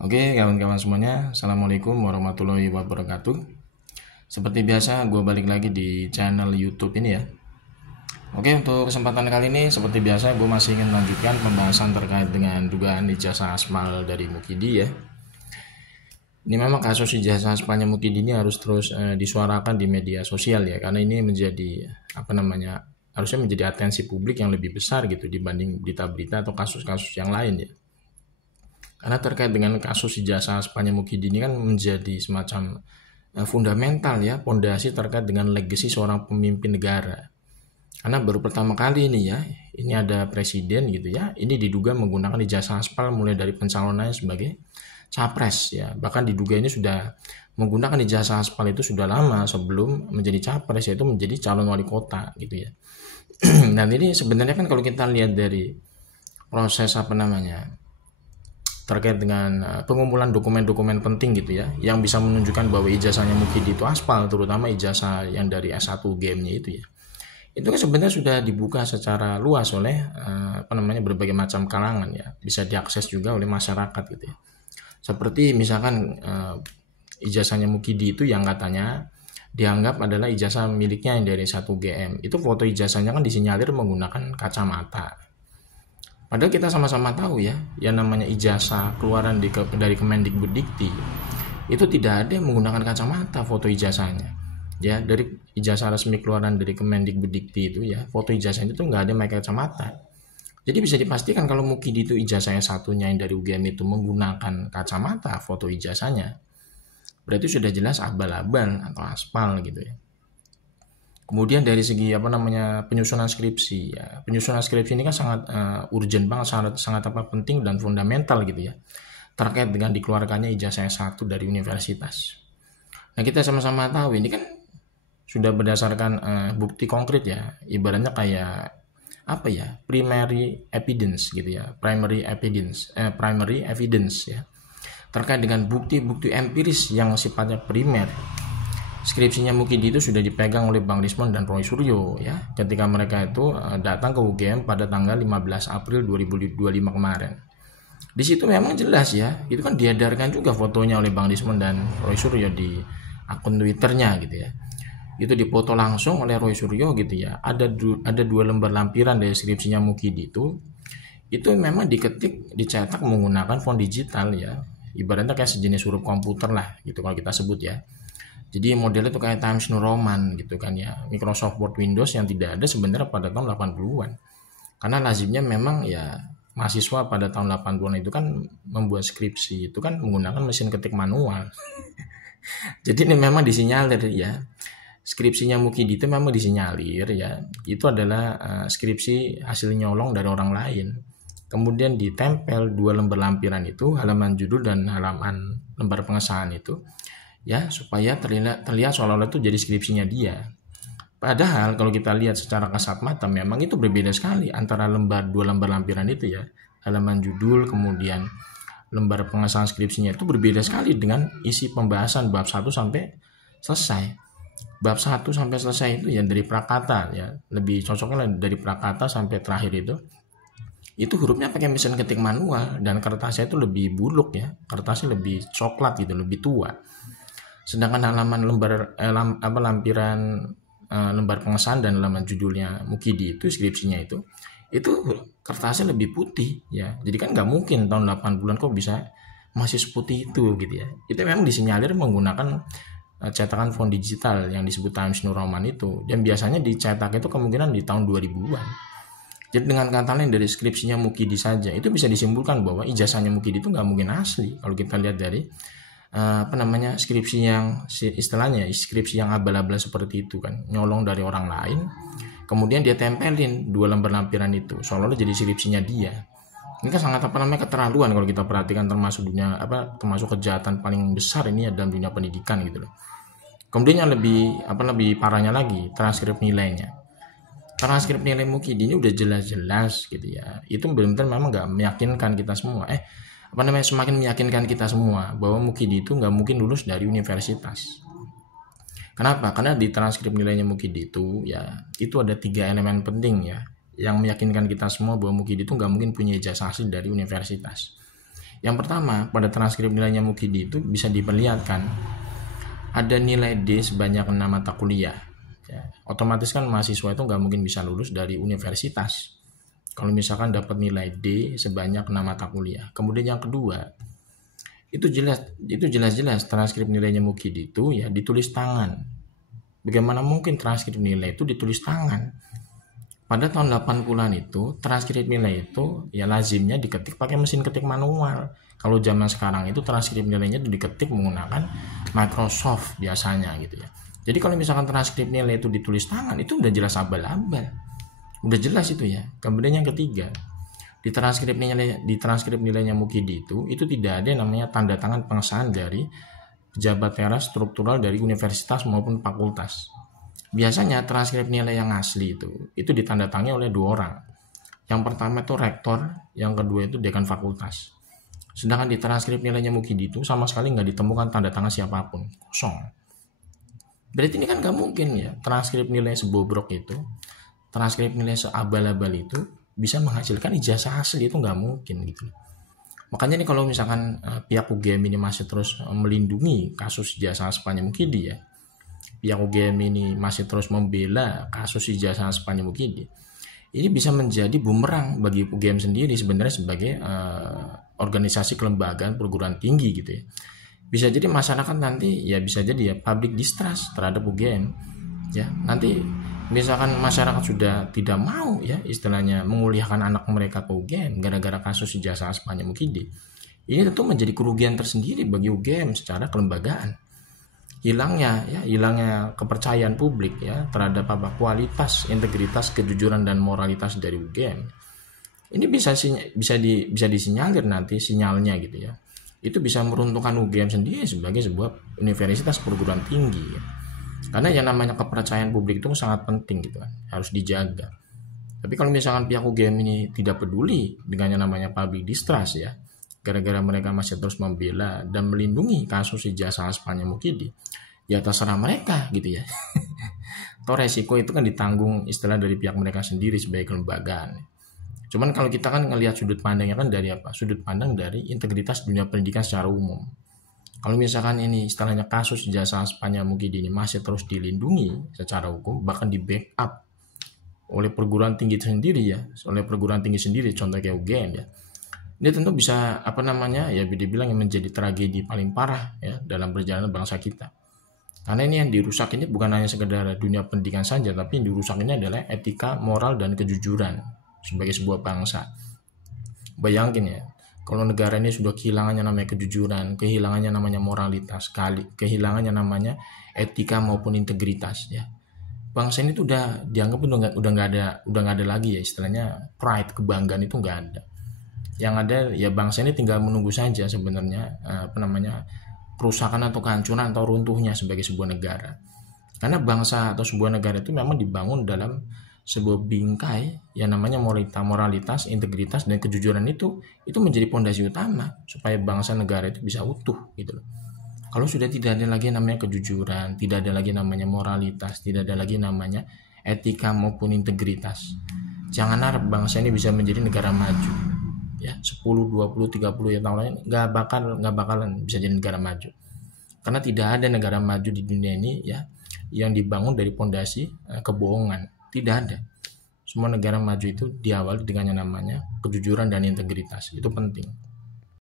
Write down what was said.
Oke, kawan-kawan semuanya, Assalamualaikum warahmatullahi wabarakatuh. Seperti biasa, gue balik lagi di channel YouTube ini ya. Oke, untuk kesempatan kali ini, seperti biasa, gue masih ingin melanjutkan pembahasan terkait dengan dugaan ijazah aspal dari Mukidi ya. Ini memang kasus ijazah aspalnya Mukidi ini harus terus disuarakan di media sosial ya, karena ini menjadi harusnya menjadi atensi publik yang lebih besar gitu dibanding berita-berita atau kasus-kasus yang lain ya. Karena terkait dengan kasus ijazah aspalnya Mukidi ini kan menjadi semacam fundamental ya, pondasi terkait dengan legasi seorang pemimpin negara. Karena baru pertama kali ini ya, ini ada presiden gitu ya, ini diduga menggunakan ijazah aspal mulai dari pencalonannya sebagai capres ya. Bahkan diduga ini sudah menggunakan ijazah aspal itu sudah lama sebelum menjadi capres, yaitu menjadi calon wali kota gitu ya. Dan ini sebenarnya kan kalau kita lihat dari proses terkait dengan pengumpulan dokumen-dokumen penting gitu ya, yang bisa menunjukkan bahwa ijazahnya Mukidi itu aspal, terutama ijazah yang dari S1 UGM-nya itu ya. Itu kan sebenarnya sudah dibuka secara luas oleh berbagai macam kalangan ya, bisa diakses juga oleh masyarakat gitu ya. Seperti misalkan ijazahnya Mukidi itu yang katanya dianggap adalah ijazah miliknya yang dari S1 UGM. Itu foto ijazahnya kan disinyalir menggunakan kacamata. Padahal kita sama-sama tahu ya, yang namanya ijazah keluaran dari Kemendikbuddikti itu tidak ada yang menggunakan kacamata foto ijazahnya. Ya, dari ijazah resmi keluaran dari Kemendikbuddikti itu ya, foto ijazahnya itu nggak ada yang pakai kacamata. Jadi bisa dipastikan kalau Mukidi itu ijazahnya satunya yang dari UGM itu menggunakan kacamata foto ijazahnya, berarti sudah jelas abal-abal atau aspal gitu ya. Kemudian dari segi penyusunan skripsi ya. Penyusunan skripsi ini kan sangat urgent banget, sangat penting dan fundamental gitu ya. Terkait dengan dikeluarkannya ijazah S1 dari universitas. Nah, kita sama-sama tahu ini kan sudah berdasarkan bukti konkret ya. Ibaratnya kayak primary evidence gitu ya. Primary evidence ya. Terkait dengan bukti-bukti empiris yang sifatnya primer. Skripsinya Mukidi itu sudah dipegang oleh Bang Rismon dan Roy Suryo ya, ketika mereka itu datang ke UGM pada tanggal 15 April 2025 kemarin. Di situ memang jelas ya, itu kan diedarkan juga fotonya oleh Bang Rismon dan Roy Suryo di akun Twitternya gitu ya. Itu dipoto langsung oleh Roy Suryo gitu ya. Ada dua lembar lampiran dari skripsinya Mukidi itu memang dicetak menggunakan font digital ya. Ibaratnya kayak sejenis huruf komputer lah gitu kalau kita sebut ya. Jadi modelnya itu kayak Times New Roman gitu kan ya. Microsoft Word Windows yang tidak ada sebenarnya pada tahun 80-an. Karena lazimnya memang ya mahasiswa pada tahun 80-an itu kan membuat skripsi itu kan menggunakan mesin ketik manual. Jadi ini memang disinyalir ya. Skripsinya Mukidi itu memang disinyalir ya. Itu adalah skripsi hasil nyolong dari orang lain. Kemudian ditempel dua lembar lampiran itu, halaman judul dan halaman lembar pengesahan itu. Ya, supaya terlihat seolah-olah itu jadi skripsinya dia. Padahal kalau kita lihat secara kasat mata memang itu berbeda sekali antara dua lembar lampiran itu ya. Halaman judul kemudian lembar pengesahan skripsinya itu berbeda sekali dengan isi pembahasan bab 1 sampai selesai. Bab 1 sampai selesai itu ya dari prakata ya. Lebih cocoknya dari prakata sampai terakhir itu hurufnya pakai mesin ketik manual dan kertasnya itu lebih buluk ya. Kertasnya lebih coklat gitu, lebih tua. Sedangkan halaman lampiran lembar pengesahan dan halaman judulnya Mukidi itu skripsinya itu kertasnya lebih putih ya. Jadi kan nggak mungkin tahun 80-an kok bisa masih seputih itu gitu ya. Itu memang disinyalir menggunakan cetakan font digital yang disebut Times New Roman itu, dan biasanya dicetak itu kemungkinan di tahun 2000-an. Jadi dengan kata lain dari skripsinya Mukidi saja itu bisa disimpulkan bahwa ijazahnya Mukidi itu nggak mungkin asli kalau kita lihat dari skripsi yang istilahnya skripsi yang abal-abal seperti itu kan, nyolong dari orang lain kemudian dia tempelin dua lembar lampiran itu seolah-olah jadi skripsinya dia. Ini kan sangat keterlaluan kalau kita perhatikan, termasuk kejahatan paling besar ini dalam dunia pendidikan gitu loh. Kemudian yang lebih parahnya lagi, transkrip nilainya. Transkrip nilai Mukidi ini udah jelas-jelas gitu ya. Itu benar-benar memang nggak meyakinkan kita semua. Semakin meyakinkan kita semua bahwa Mukidi itu nggak mungkin lulus dari universitas. Kenapa? Karena di transkrip nilainya Mukidi itu ya, itu ada 3 elemen penting ya, yang meyakinkan kita semua bahwa Mukidi itu nggak mungkin punya ijazah asli dari universitas. Yang pertama, pada transkrip nilainya Mukidi itu bisa diperlihatkan ada nilai D sebanyak 6 mata kuliah. Ya, otomatis kan mahasiswa itu nggak mungkin bisa lulus dari universitas kalau misalkan dapat nilai D sebanyak 6 mata kuliah. Kemudian yang kedua, itu jelas-jelas transkrip nilainya Mukidi itu ya ditulis tangan. Bagaimana mungkin transkrip nilai itu ditulis tangan? Pada tahun 80-an itu, transkrip nilai itu ya lazimnya diketik pakai mesin ketik manual. Kalau zaman sekarang itu transkrip nilainya itu diketik menggunakan Microsoft biasanya gitu ya. Jadi kalau misalkan transkrip nilai itu ditulis tangan, itu udah jelas abal-abal. Udah jelas itu ya. Kemudian yang ketiga, di transkrip nilainya Mukidi itu tidak ada yang namanya tanda tangan pengesahan dari pejabat teras struktural dari universitas maupun fakultas. Biasanya transkrip nilai yang asli itu ditandatangani oleh 2 orang. Yang pertama itu rektor, yang kedua itu dekan fakultas. Sedangkan di transkrip nilainya Mukidi itu sama sekali nggak ditemukan tanda tangan siapapun, kosong. Berarti ini kan nggak mungkin ya transkrip nilai sebobrok itu, transkrip nilai seabal-abal itu bisa menghasilkan ijazah asli, itu nggak mungkin gitu. Makanya nih kalau misalkan pihak UGM ini masih terus melindungi kasus ijazah Aspanya Mukidi ya, pihak UGM ini masih terus membela kasus ijazah Aspanya Mukidi, ini bisa menjadi bumerang bagi UGM sendiri sebenarnya sebagai organisasi kelembagaan perguruan tinggi gitu ya. Bisa jadi masyarakat nanti ya bisa jadi ya public distrust terhadap UGM ya. Nanti misalkan masyarakat sudah tidak mau ya istilahnya menguliahkan anak mereka ke UGM gara-gara kasus ijazah Aspanya Mukidi, ini tentu menjadi kerugian tersendiri bagi UGM secara kelembagaan. Hilangnya kepercayaan publik ya terhadap kualitas, integritas, kejujuran dan moralitas dari UGM. Ini bisa disinyalir nanti sinyalnya gitu ya. Itu bisa meruntuhkan UGM sendiri sebagai sebuah universitas perguruan tinggi ya. Karena yang namanya kepercayaan publik itu sangat penting gitu kan, harus dijaga. Tapi kalau misalkan pihak UGM ini tidak peduli dengan yang namanya public distrust ya, gara-gara mereka masih terus membela dan melindungi kasus ijazah Aspanya Mukidi, ya terserah mereka gitu ya. Atau resiko itu kan ditanggung istilah dari pihak mereka sendiri sebagai kelembagaan. Cuman kalau kita kan ngelihat sudut pandangnya kan dari apa? Sudut pandang dari integritas dunia pendidikan secara umum. Kalau misalkan ini istilahnya kasus ijazah Aspanya Mukidi ini masih terus dilindungi secara hukum, bahkan di backup oleh perguruan tinggi sendiri ya, oleh perguruan tinggi sendiri, contoh kayak UGM ya. Ini tentu bisa ya dibilang yang menjadi tragedi paling parah ya dalam perjalanan bangsa kita. Karena ini yang dirusak ini bukan hanya sekedar dunia pendidikan saja, tapi yang dirusak ini adalah etika, moral dan kejujuran sebagai sebuah bangsa. Bayangin ya, kalau negara ini sudah kehilangannya namanya kejujuran, kehilangannya namanya moralitas, kehilangannya namanya etika maupun integritas ya. Bangsa ini tuh udah dianggap udah nggak ada lagi ya istilahnya pride, kebanggaan itu nggak ada. Yang ada ya bangsa ini tinggal menunggu saja sebenarnya kerusakan atau kehancuran atau runtuhnya sebagai sebuah negara. Karena bangsa atau sebuah negara itu memang dibangun dalam sebuah bingkai yang namanya moralitas, integritas dan kejujuran itu menjadi pondasi utama supaya bangsa negara itu bisa utuh gitu loh. Kalau sudah tidak ada lagi namanya kejujuran, tidak ada lagi namanya moralitas, tidak ada lagi namanya etika maupun integritas, jangan harap bangsa ini bisa menjadi negara maju. Ya, 10, 20, 30 tahun lain nggak bakalan bisa jadi negara maju. Karena tidak ada negara maju di dunia ini ya yang dibangun dari pondasi kebohongan. Tidak ada. Semua negara maju itu diawali dengan yang namanya kejujuran dan integritas. Itu penting.